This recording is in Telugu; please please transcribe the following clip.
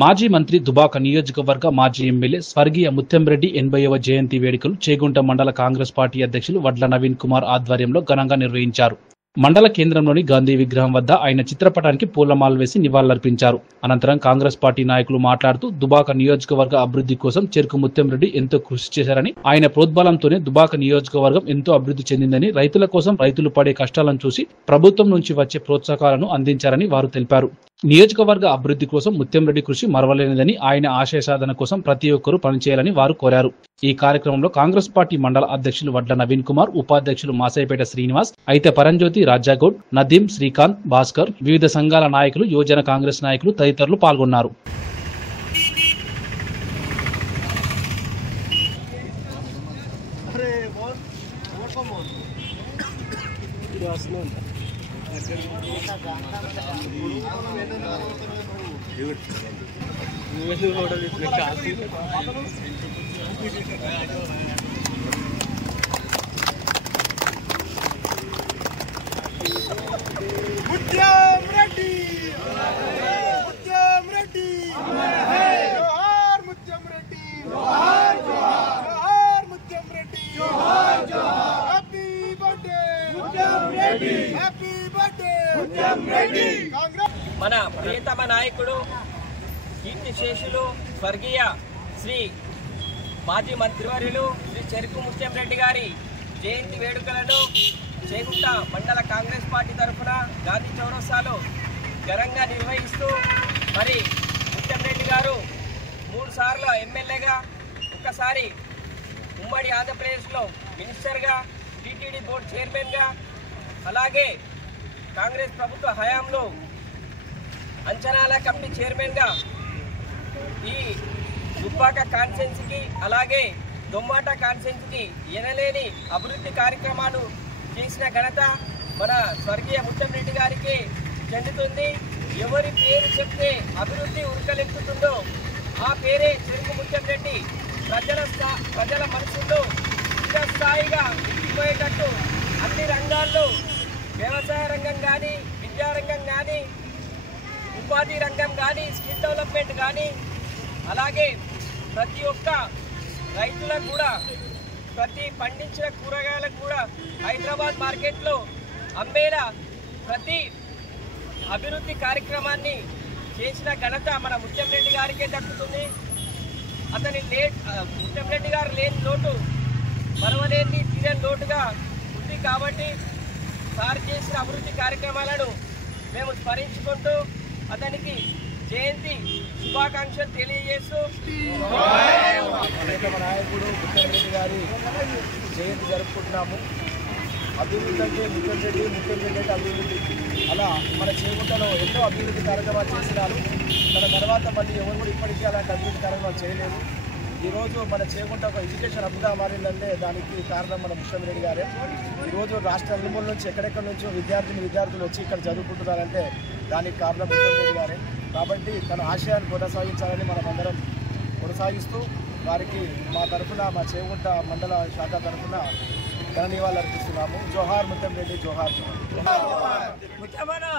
మాజీ మంత్రి దుబాక నియోజకవర్గ మాజీ ఎమ్మెల్యే స్వర్గీయ ముత్యంరెడ్డి 80వ జయంతి వేడుకలు చేగుంట మండల కాంగ్రెస్ పార్టీ అధ్యక్షులు వడ్ల నవీన్ కుమార్ ఆధ్వర్యంలో ఘనంగా నిర్వహించారు. మండల కేంద్రంలోని గాంధీ విగ్రహం వద్ద ఆయన చిత్రపటానికి పూలమాలలు వేసి నివాళులర్పించారు. అనంతరం కాంగ్రెస్ పార్టీ నాయకులు మాట్లాడుతూ దుబాక నియోజకవర్గ అభివృద్ధి కోసం చెరుకు ముత్యంరెడ్డి ఎంతో కృషి చేశారని, ఆయన ప్రోద్బలంతోనే దుబాక నియోజకవర్గం ఎంతో అభివృద్ధి చెందిందని, రైతుల కోసం రైతులు పడే కష్టాలను చూసి ప్రభుత్వం నుంచి వచ్చే ప్రోత్సాహకాలను అందించారని వారు తెలిపారు. నియోజకవర్గ అభివృద్ధి కోసం ముత్యంరెడ్డి కృషి మరవలేనిదని, ఆయన ఆశయ సాధన కోసం ప్రతి ఒక్కరూ పనిచేయాలని వారు కోరారు. ఈ కార్యక్రమంలో కాంగ్రెస్ పార్టీ మండల అధ్యక్షులు వడ్ల నవీన్ కుమార్, ఉపాధ్యక్షులు మాసైపేట శ్రీనివాస్, అయితే పరంజ్యోతి, రాజాగౌడ్, నదీం, శ్రీకాంత్, భాస్కర్, వివిధ సంఘాల నాయకులు, యువజన కాంగ్రెస్ నాయకులు తదితరులు పాల్గొన్నారు. మన ప్రియతమ నాయకుడు కీర్తిశేషులు స్వర్గీయ శ్రీ మాజీ మంత్రివర్యులు శ్రీ చెరుకు ముత్యంరెడ్డి గారి జయంతి వేడుకలను చేగుంట మండల కాంగ్రెస్ పార్టీ తరఫున గాంధీ చౌరస్తాలో ఘనంగా నిర్వహిస్తూ, మరి ముత్యంరెడ్డి గారు 3 సార్లు ఎమ్మెల్యేగా, ఒకసారి ఉమ్మడి ఆంధ్రప్రదేశ్లో మినిస్టర్గా, టీటీడీ బోర్డు చైర్మన్గా, అలాగే కాంగ్రెస్ ప్రభుత్వ హయాంలో అంచనాల కమిటీ చైర్మన్గా ఈ దుబ్బాక కాన్స్టిట్యున్సీకి, అలాగే దొమ్మాట కాన్స్టిట్యున్సీకి ఎనలేని అభివృద్ధి కార్యక్రమాలు చేసిన ఘనత మన స్వర్గీయ ముత్యంరెడ్డి గారికి చెందుతుంది. ఎవరి పేరు చెప్తే అభివృద్ధి ఉరకలెక్కుతుందో ఆ పేరే చెరుకు ముత్యంరెడ్డి. ప్రజల మనసుల్లో స్థాయిగా ఎక్కిపోయేటట్టు అన్ని రంగాల్లో, వ్యవసాయ రంగం కానీ, విద్యారంగం కానీ, ఉపాధి రంగం కానీ, స్కిల్ డెవలప్మెంట్ కానీ, అలాగే ప్రతి ఒక్క రైతులకు కూడా, ప్రతి పండించిన కూరగాయలకు కూడా హైదరాబాద్ మార్కెట్లో అమ్మేలా ప్రతి అభివృద్ధి కార్యక్రమాన్ని చేసిన ఘనత మన ముత్యంరెడ్డి గారికే దక్కుతుంది. ముత్యంరెడ్డి గారు లేని లోటు మరవలేని తీరని లోటుగా ఉంది. కాబట్టి సార్ చేసిన అభివృద్ధి కార్యక్రమాలను మేము స్మరించుకుంటూ అతనికి జయంతి శుభాకాంక్షలు తెలియజేస్తూ, మన నాయకుడు ముత్యంరెడ్డి గారి జయంతి జరుపుకుంటున్నాము. అభివృద్ధి అంటే ముత్యంరెడ్డి అంటే అభివృద్ధి. అలా మన చేగుంటలో ఎన్నో అభివృద్ధి కార్యక్రమాలు చేసినారు. తన తర్వాత మళ్ళీ ఎవరు కూడా ఇప్పటికీ అలాంటి అభివృద్ధి కార్యక్రమాలు చేయలేదు. ఈరోజు మన చేగుంట ఒక ఎడ్యుకేషన్ హబ్గా మారిందంటే దానికి కారణం మన ముత్యంరెడ్డి గారే. ఈరోజు రాష్ట్ర నలుమూల నుంచి ఎక్కడెక్కడి నుంచో విద్యార్థులు వచ్చి ఇక్కడ చదువుకుంటున్నారంటే దానికి కారణం ముత్యంరెడ్డి గారే. కాబట్టి తన ఆశయాన్ని కొనసాగించాలని మనం అందరం కొనసాగిస్తూ వారికి మా తరఫున, మా చేగుంట మండల శాఖ తరఫున ఘన నివాళులు అర్పిస్తున్నాము. జోహార్ ముత్యంరెడ్డి, జోహార్.